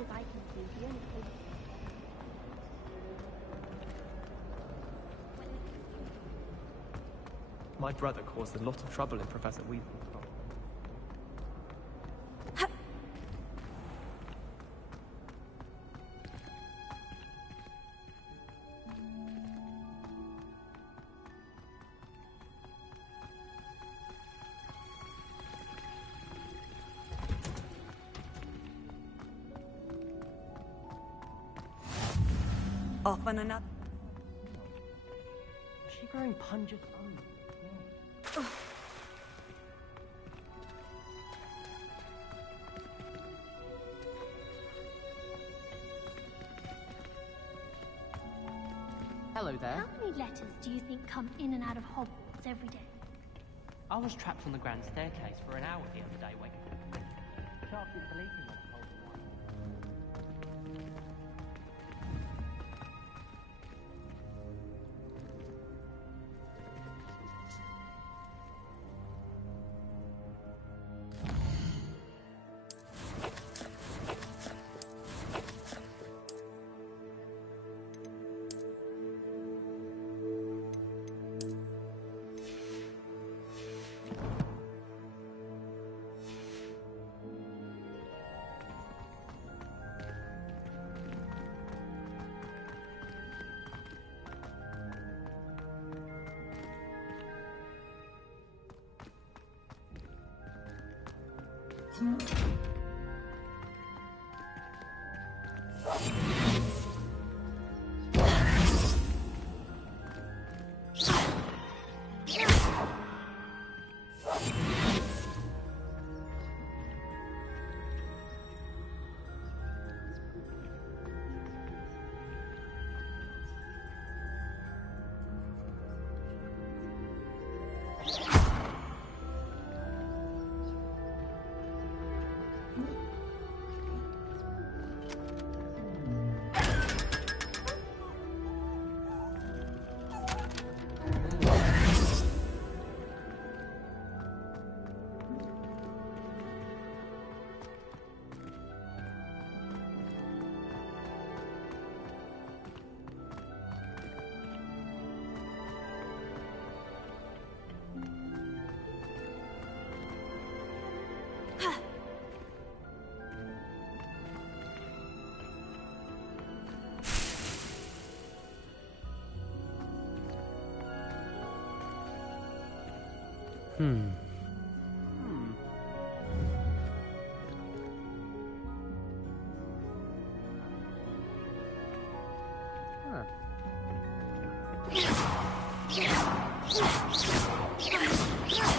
as I can see, the only place... My brother caused a lot of trouble in Professor Weasel's class. Off on another. Is she growing pungent? Oh, Hello there. How many letters do you think come in and out of Hogwarts every day? I was trapped on the grand staircase for an hour the other day waiting for the prince. Sharp didn't believe me when I told him why.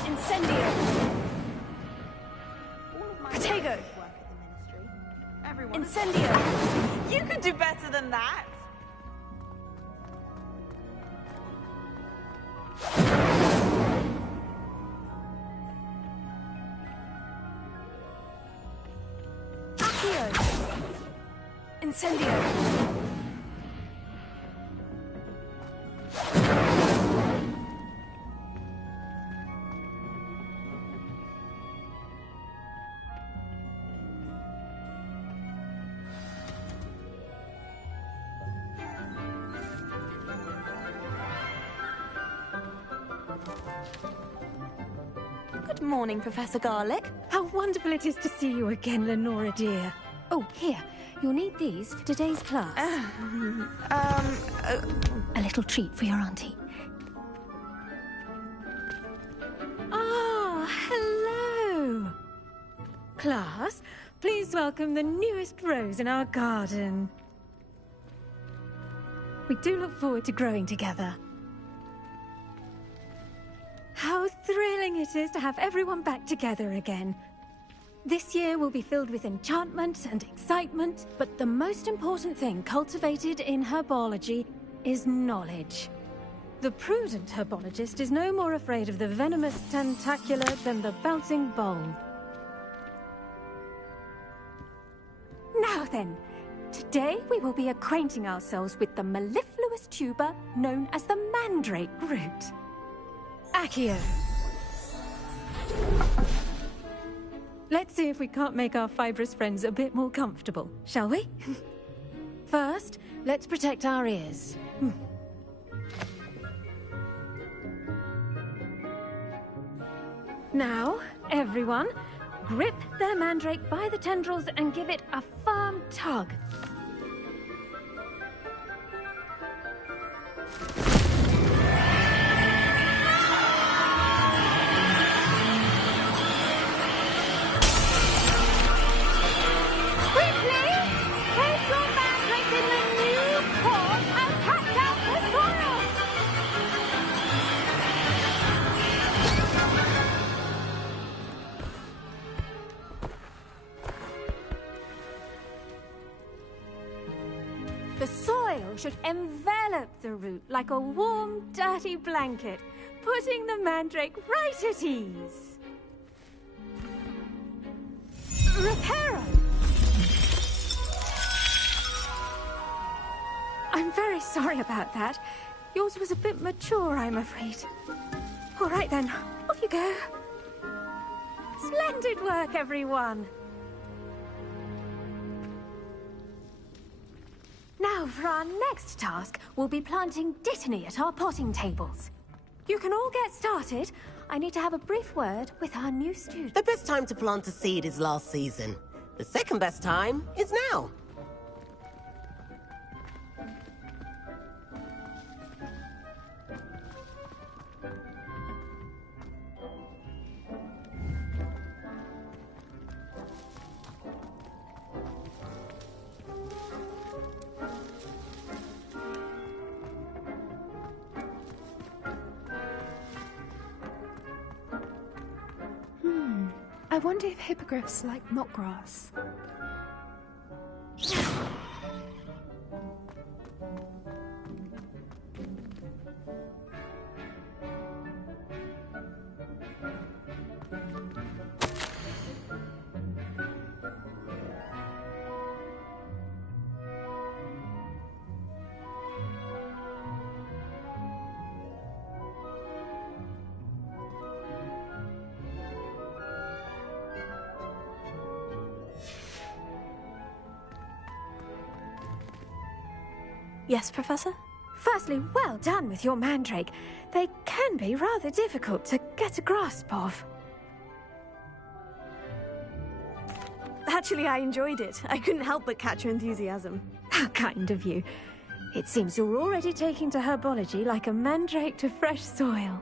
Incendio! Protego! Incendio! You could do better than that! Accio! Incendio! Good morning, Professor Garlick. How wonderful it is to see you again, Lenora dear. Oh, here. You'll need these for today's class. A little treat for your auntie. Ah, hello. Class, please welcome the newest rose in our garden. We do look forward to growing together. How thrilling it is to have everyone back together again. This year will be filled with enchantment and excitement, but the most important thing cultivated in herbology is knowledge. The prudent herbologist is no more afraid of the venomous tentacular than the bouncing bulb. Now then, today we will be acquainting ourselves with the mellifluous tuber known as the mandrake root. Accio. Let's see if we can't make our fibrous friends a bit more comfortable, shall we? First, let's protect our ears. Now, everyone, grip their mandrake by the tendrils and give it a firm tug. The soil should envelop the root like a warm, dirty blanket, putting the mandrake right at ease. Reparo! I'm very sorry about that. Yours was a bit mature, I'm afraid. All right then, off you go. Splendid work, everyone! Now, for our next task, we'll be planting Dittany at our potting tables. You can all get started. I need to have a brief word with our new student. The best time to plant a seed is last season. The second best time is now. I wonder if hippogriffs like knotgrass. Yes, Professor? Firstly, well done with your mandrake. They can be rather difficult to get a grasp of. Actually, I enjoyed it. I couldn't help but catch your enthusiasm. How kind of you. It seems you're already taking to herbology like a mandrake to fresh soil.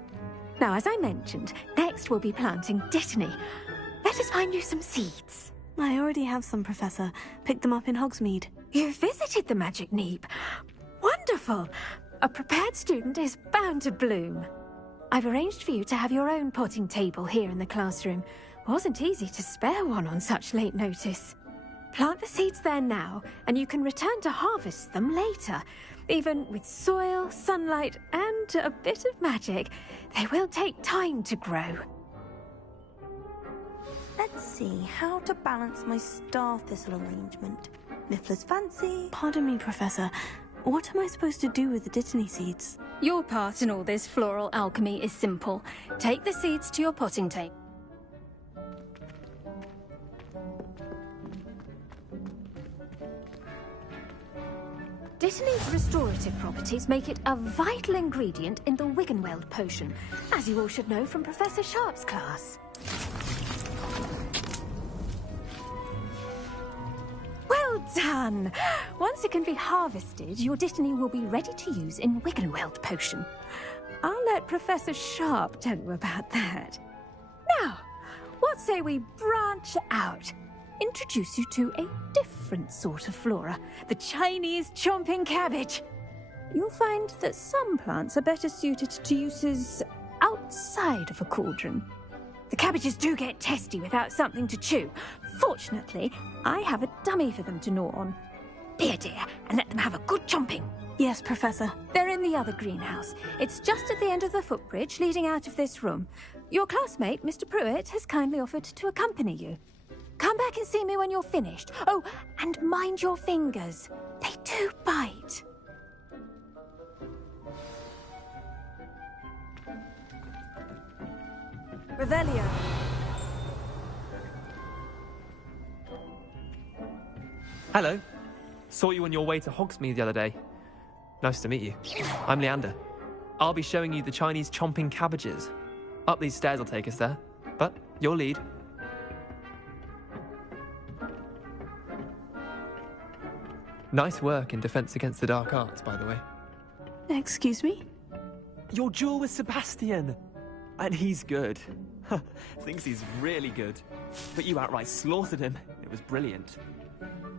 Now, as I mentioned, next we'll be planting Dittany. Let us find you some seeds. I already have some, Professor. Picked them up in Hogsmeade. You visited the Magic Neep. Wonderful! A prepared student is bound to bloom. I've arranged for you to have your own potting table here in the classroom. Wasn't easy to spare one on such late notice. Plant the seeds there now, and you can return to harvest them later. Even with soil, sunlight, and a bit of magic, they will take time to grow. Let's see how to balance my star thistle arrangement. Niffler's fancy. Pardon me, Professor. What am I supposed to do with the Dittany seeds? Your part in all this floral alchemy is simple. Take the seeds to your potting table. Dittany's restorative properties make it a vital ingredient in the Wiggenweld potion, as you all should know from Professor Sharp's class. Well done! Once it can be harvested, your Dittany will be ready to use in Wiggenweld potion. I'll let Professor Sharp tell you about that. Now, what say we branch out? Introduce you to a different sort of flora, the Chinese chomping cabbage. You'll find that some plants are better suited to uses outside of a cauldron. The cabbages do get testy without something to chew. Fortunately, I have a dummy for them to gnaw on. Be a dear and let them have a good chomping. Yes, Professor. They're in the other greenhouse. It's just at the end of the footbridge leading out of this room. Your classmate, Mr. Pruitt, has kindly offered to accompany you. Come back and see me when you're finished. Oh, and mind your fingers. They do bite. Revelio. Hello. Saw you on your way to Hogsmeade the other day. Nice to meet you. I'm Leander. I'll be showing you the Chinese chomping cabbages. Up these stairs will take us there. But your lead. Nice work in Defense Against the Dark Arts, by the way. Excuse me? Your duel with Sebastian! And he's good. Thinks he's really good. But you outright slaughtered him. It was brilliant.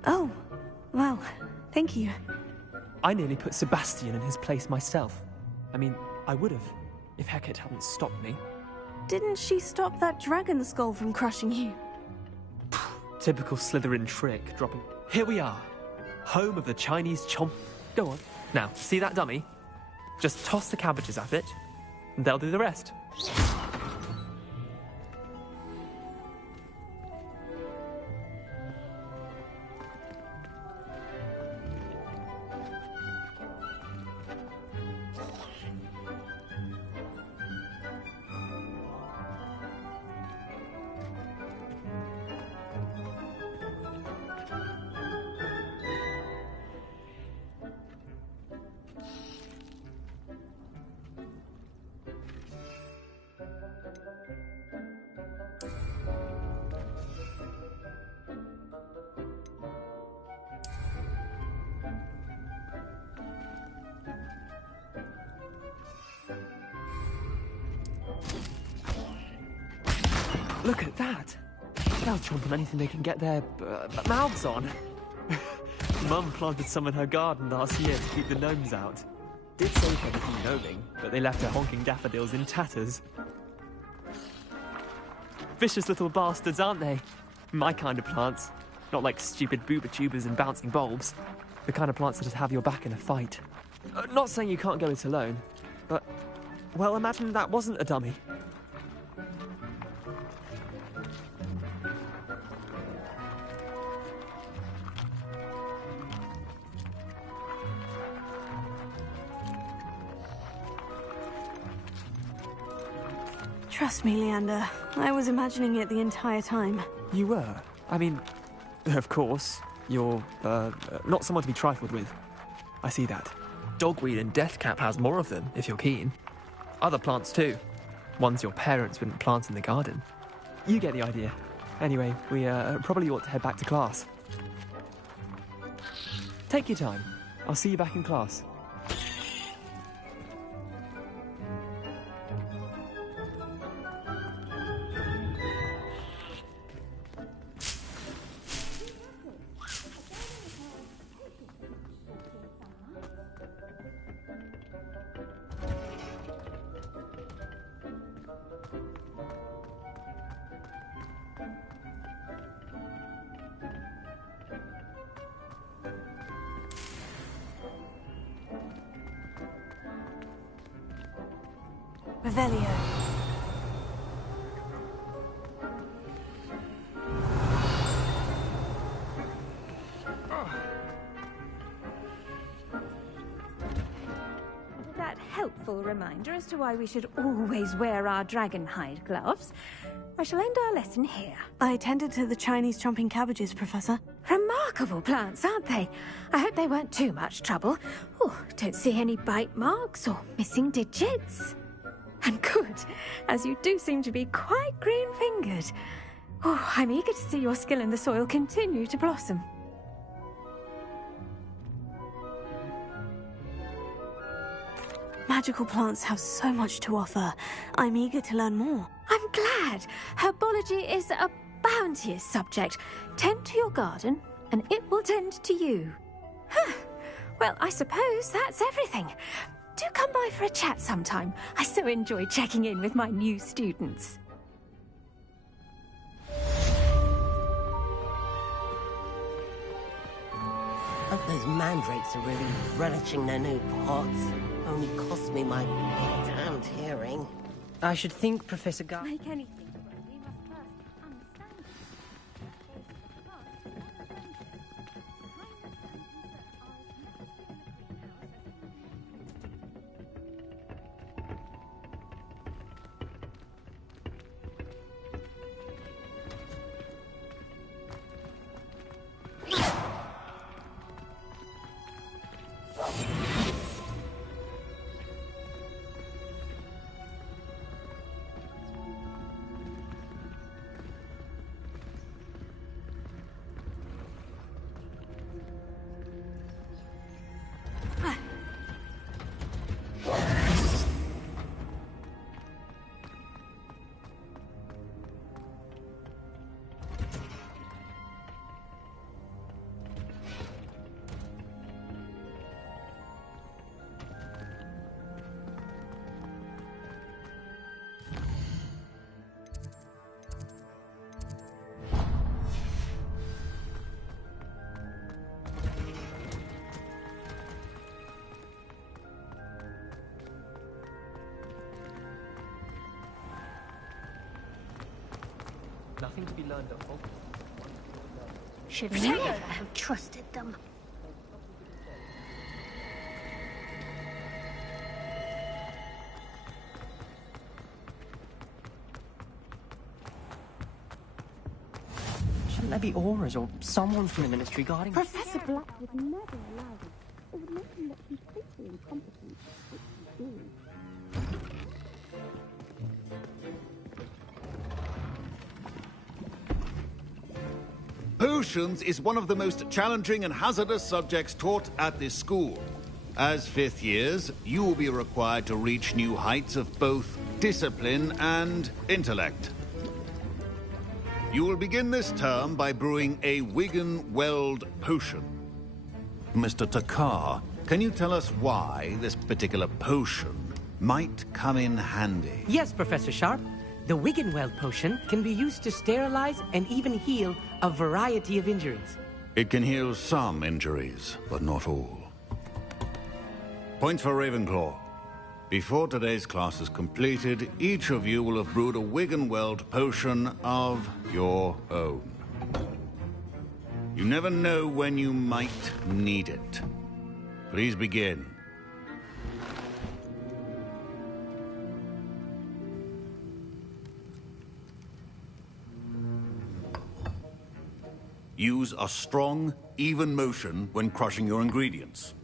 Oh, well, thank you. I nearly put Sebastian in his place myself. I mean, I would have, if Hecate hadn't stopped me. Didn't she stop that dragon skull from crushing you? Typical Slytherin trick, dropping... Here we are. Home of the Chinese chomp... Go on. Now, see that dummy? Just toss the cabbages at it, and they'll do the rest. Look at that! They'll chomp on anything they can get their mouths on. Mum planted some in her garden last year to keep the gnomes out. Did save her from gnoming, but they left her honking daffodils in tatters. Vicious little bastards, aren't they? My kind of plants. Not like stupid booba tubers and bouncing bulbs. The kind of plants that just have your back in a fight. Not saying you can't go it alone, but... Well, imagine that wasn't a dummy. Trust me, Leander. I was imagining it the entire time. You were? I mean, of course, you're, not someone to be trifled with. I see that. Dogweed and Deathcap has more of them, if you're keen. Other plants too. Ones your parents wouldn't plant in the garden. You get the idea. Anyway, we, probably ought to head back to class. Take your time. I'll see you back in class. Revelio. That helpful reminder as to why we should always wear our dragonhide gloves. I shall end our lesson here. I attended to the Chinese chomping cabbages, Professor. Remarkable plants, aren't they? I hope they weren't too much trouble. Oh, don't see any bite marks or missing digits. And good, as you do seem to be quite green-fingered. Oh, I'm eager to see your skill in the soil continue to blossom. Magical plants have so much to offer. I'm eager to learn more. I'm glad. Herbology is a bounteous subject. Tend to your garden, and it will tend to you. Huh. Well, I suppose that's everything. Do come by for a chat sometime. I so enjoy checking in with my new students. Hope those mandrakes are really relishing their new pots. Only cost me my damned hearing. I should think Professor Gar... Make anything, we must first understand it. Nothing to be learned at home. Should never have trusted them. Shouldn't there be auras or someone from the ministry guarding us? Professor Black would never allow this. It would make him look completely incompetent. Potions is one of the most challenging and hazardous subjects taught at this school. As fifth years, you will be required to reach new heights of both discipline and intellect. You will begin this term by brewing a Wigan-Weld potion. Mr. Takar, can you tell us why this particular potion might come in handy? Yes, Professor Sharp. The Wigan-Weld potion can be used to sterilize and even heal a variety of injuries. It can heal some injuries, but not all. Point for Ravenclaw. Before today's class is completed, each of you will have brewed a Wigan-Weld potion of your own. You never know when you might need it. Please begin. Use a strong, even motion when crushing your ingredients.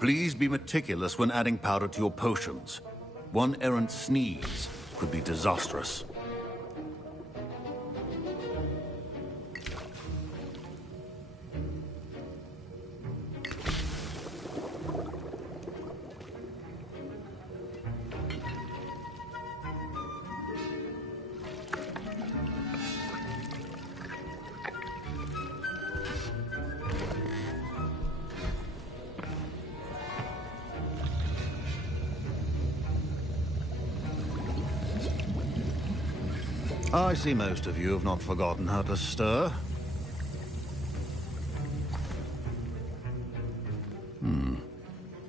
Please be meticulous when adding powder to your potions. One errant sneeze could be disastrous. I see most of you have not forgotten how to stir.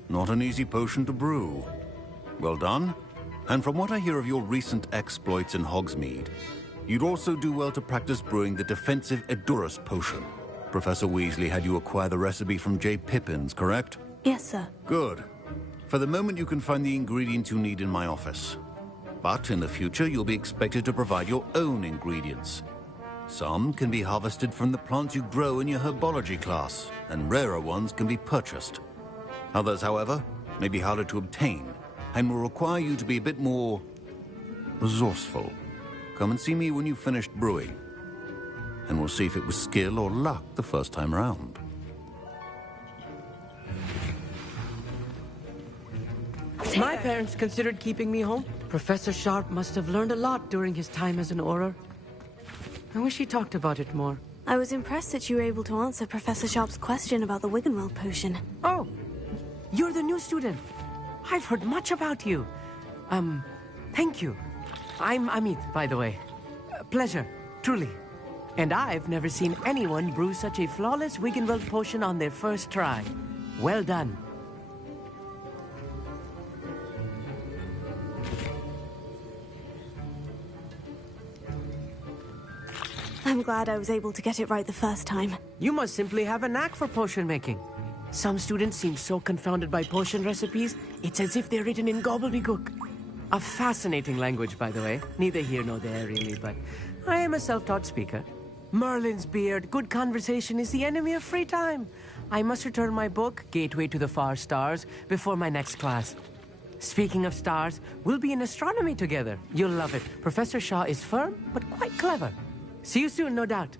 Not an easy potion to brew. Well done. And from what I hear of your recent exploits in Hogsmeade, you'd also do well to practice brewing the defensive Edurus potion. Professor Weasley had you acquire the recipe from J. Pippins, correct? Yes, sir. Good. For the moment, you can find the ingredients you need in my office. But in the future, you'll be expected to provide your own ingredients. Some can be harvested from the plants you grow in your herbology class, and rarer ones can be purchased. Others, however, may be harder to obtain, and will require you to be a bit more resourceful. Come and see me when you've finished brewing, and we'll see if it was skill or luck the first time round. My parents considered keeping me home. Professor Sharp must have learned a lot during his time as an Auror. I wish he talked about it more. I was impressed that you were able to answer Professor Sharp's question about the Wigan-Weld potion. Oh, you're the new student. I've heard much about you. Thank you. I'm Amit, by the way. Pleasure, truly. And I've never seen anyone brew such a flawless Wigan-Weld potion on their first try. Well done. I'm glad I was able to get it right the first time. You must simply have a knack for potion making. Some students seem so confounded by potion recipes, it's as if they're written in gobbledygook. A fascinating language, by the way. Neither here nor there, really, but I am a self-taught speaker. Merlin's beard, good conversation is the enemy of free time. I must return my book, Gateway to the Far Stars, before my next class. Speaking of stars, we'll be in astronomy together. You'll love it. Professor Shaw is firm, but quite clever. See you soon, no doubt.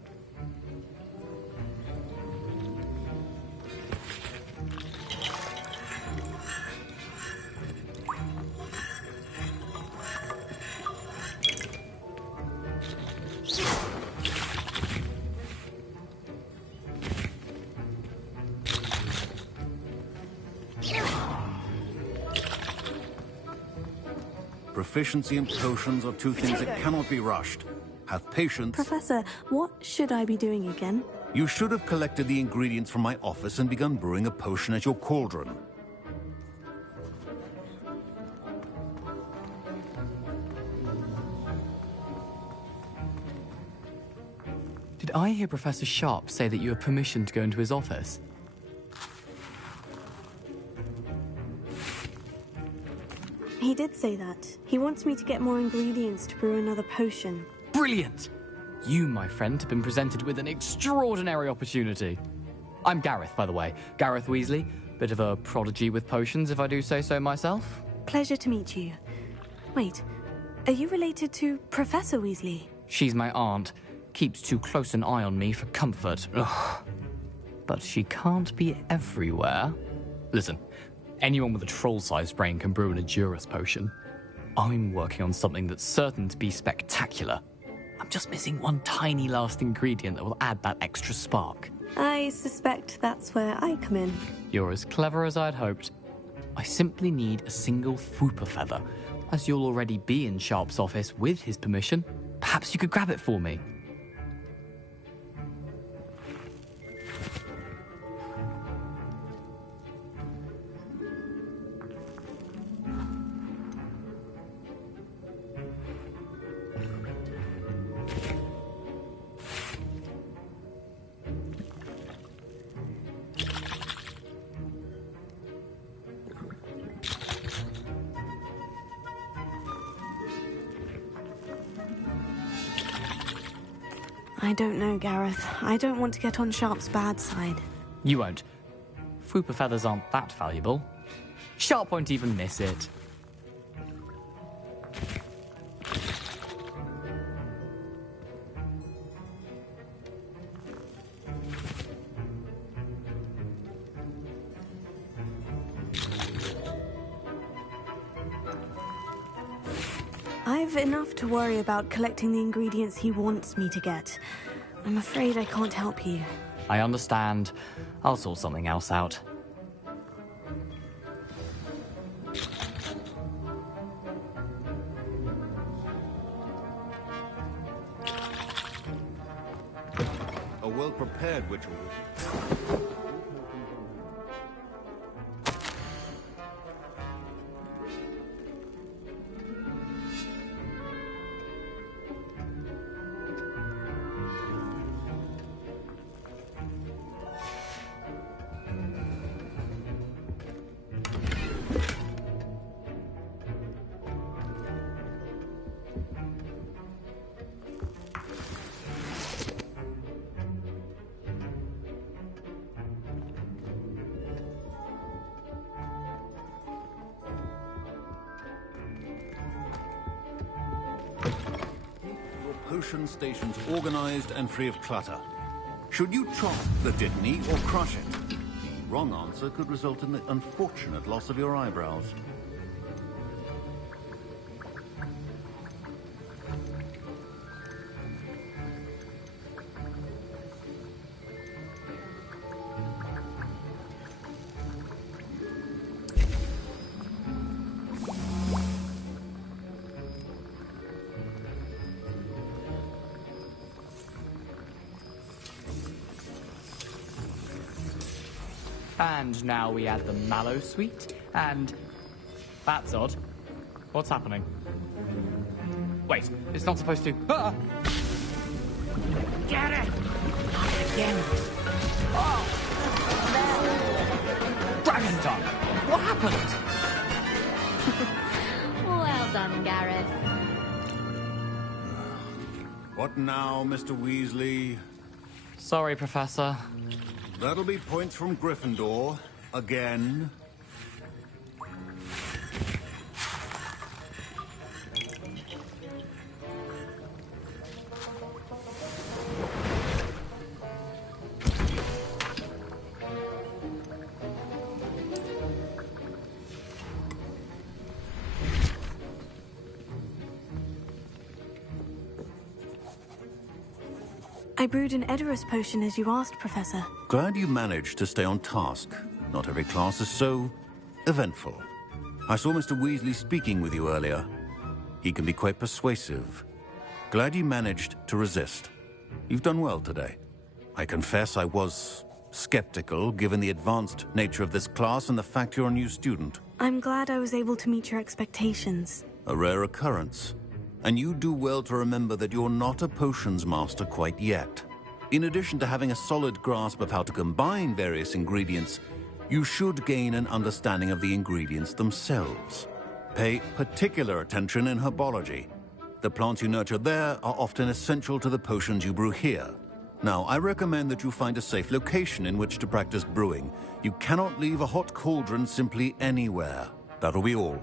Proficiency and potions are two things that cannot be rushed. Have patience. Professor, what should I be doing again? You should have collected the ingredients from my office and begun brewing a potion at your cauldron. I hear Professor Sharp say that you have permission to go into his office? He did say that. He wants me to get more ingredients to brew another potion. Brilliant! You, my friend, have been presented with an extraordinary opportunity. I'm Gareth, by the way. Gareth Weasley. Bit of a prodigy with potions, if I do say so myself. Pleasure to meet you. Wait, are you related to Professor Weasley? She's my aunt. Keeps too close an eye on me for comfort. Ugh. But she can't be everywhere. Listen, anyone with a troll-sized brain can brew an Edurus potion. I'm working on something that's certain to be spectacular. I'm just missing one tiny last ingredient that will add that extra spark. I suspect that's where I come in. You're as clever as I'd hoped. I simply need a single Fwooper feather. As you'll already be in Sharp's office with his permission, perhaps you could grab it for me. I don't know, Gareth. I don't want to get on Sharp's bad side. You won't. Fwooper feathers aren't that valuable. Sharp won't even miss it. I've enough to worry about collecting the ingredients he wants me to get. I'm afraid I can't help you. I understand. I'll sort something else out. A well-prepared witch will... Potion stations organized and free of clutter. Should you chop the Dittany or crush it? The wrong answer could result in the unfortunate loss of your eyebrows. And now we add the mallow sweet, and... That's odd. What's happening? Wait, it's not supposed to... Ah! Get it! Again! Oh! Dragon Tongue! What happened? Well done, Gareth. What now, Mr. Weasley? Sorry, Professor. That'll be points from Gryffindor. Again. I brewed an Edurus potion as you asked, Professor. Glad you managed to stay on task. Not every class is so eventful. I saw Mr. Weasley speaking with you earlier. He can be quite persuasive. Glad you managed to resist. You've done well today. I confess I was skeptical, given the advanced nature of this class and the fact you're a new student. I'm glad I was able to meet your expectations. A rare occurrence. And you do well to remember that you're not a potions master quite yet. In addition to having a solid grasp of how to combine various ingredients, you should gain an understanding of the ingredients themselves. Pay particular attention in herbology. The plants you nurture there are often essential to the potions you brew here. Now, I recommend that you find a safe location in which to practice brewing. You cannot leave a hot cauldron simply anywhere. That'll be all.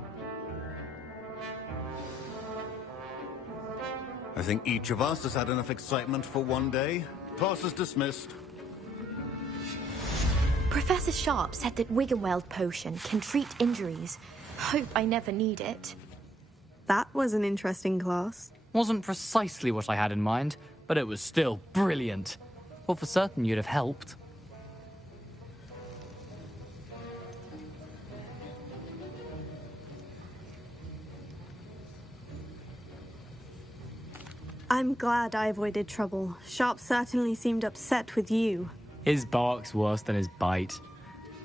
I think each of us has had enough excitement for one day. Class is dismissed. Professor Sharp said that Wiggenweld potion can treat injuries. Hope I never need it. That was an interesting class. Wasn't precisely what I had in mind, but it was still brilliant. Thought for certain you'd have helped. I'm glad I avoided trouble. Sharp certainly seemed upset with you. His bark's worse than his bite.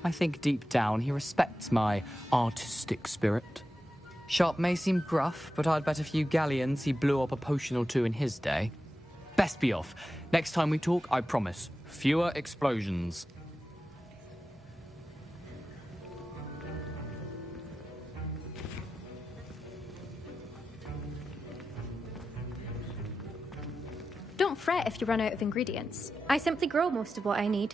I think deep down he respects my artistic spirit. Sharp may seem gruff, but I'd bet a few galleons he blew up a potion or two in his day. Best be off. Next time we talk, I promise, fewer explosions. Don't fret if you run out of ingredients. I simply grow most of what I need.